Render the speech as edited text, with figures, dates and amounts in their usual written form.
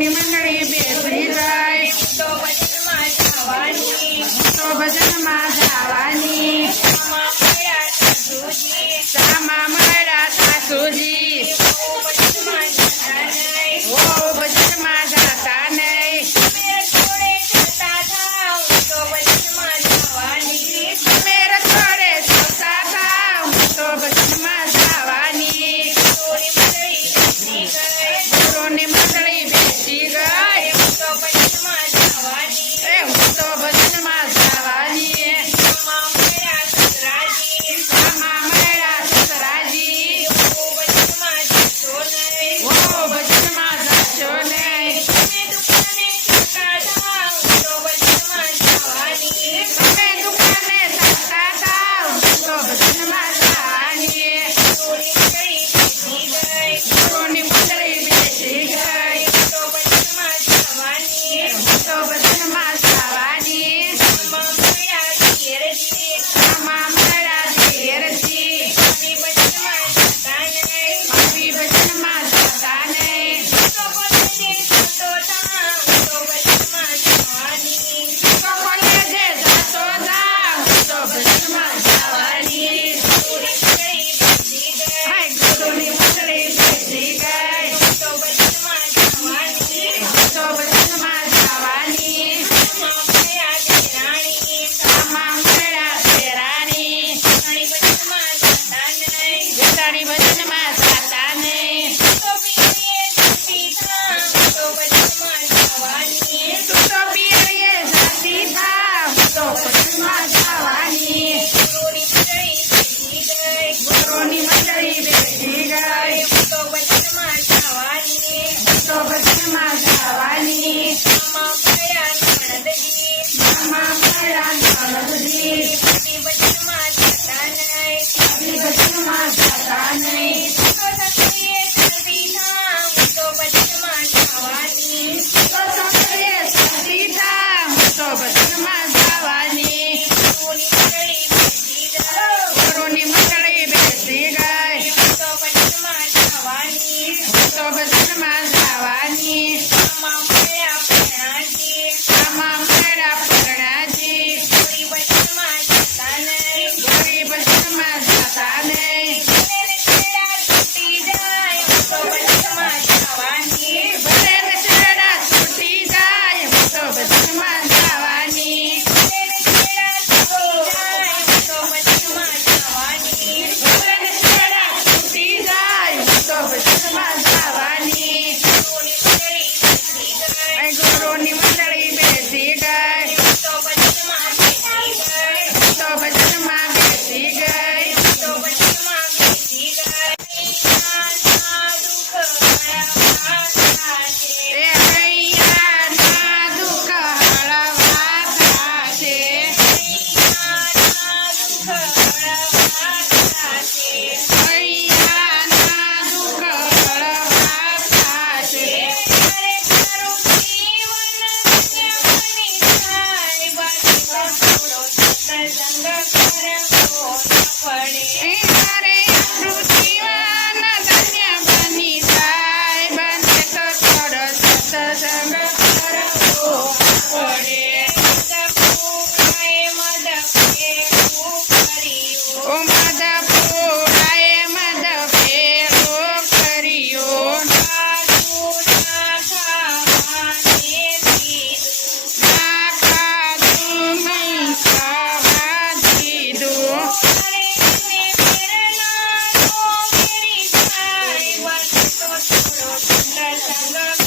ગુરુની મંડળી બેસી જાય તો ભજનમાં જવાની તો ભજનમાં જવાની શામાં મળ્યા સાસુજી ભજનમાં જતા નહીં ઓ ભજનમાં જાતા નહીં જોડે જતા થાવ તો ભજનમાં જવાની તમે રસોડે જતા થાવ તો ભજનમાં જવાની ગુરુની મંડળી બેસી ગઈ તો ભજનમાં જવાની એ હું તો ભજનમાં જવાની શામાં મળ્યા સસરાજી ભજનમાં જશો નહીં ઓ ભજનમાં જાશો નહીં તમે દુકાને જતા થાવ તો ભજનમાં જવાની ગુરુની મંડળી બેસી ગઈ તો ભજનમાં જવાની શામાં મળ્યા ધીરજી ભાભી ભજનમાં જતા નહીં તો કોલેજે જતો જાવ તો ભજનમાં જવાની હાય ગુરુની મંડળી બેસી ગઈ તો ભજનમાં જવાની શામાં મળ્યા દેરાણી જેઠાણી ભજનમાં જતા નહીં તું તો પિયરીએ જતી થાવ તો ભજનમાં જવાની ગુરુની મંડળી બેસી ગઈ તો ભજનમાં જવાની શામાં મળ્યા નણંદજી ભજનમાં જતા નહીં તો છોકરીએ જતી થાવ તો ભજનમાં જવાની ગુરુની મંડળી બેસી ગઈ તો ભજનમાં જવાની શામાં મળ્યા પરણાજી ગોરી ભજનમાં જતા નહીં ભલે છેડા છૂટી જાય તો ભજનમાં જવાની ભલે છેડા છૂટી જાય તો ભજનમાં જવાની ગુરુની મંડળી બેસી ગઈ તો ભજનમાં બેસી ગઈ એ હૈયાના દુઃખ હળવા થાશે હૈયાના દુઃખ હળવા થાશે એ તારે આપણું જીવન ધન્ય બની જાય બને તો થોડો સત્સંગ કરવો પડે ઓ મદ પૂરાએ મદ ભેળો કર્યો ના ખાધું નહીં ખાવા દીધું સત્સંગ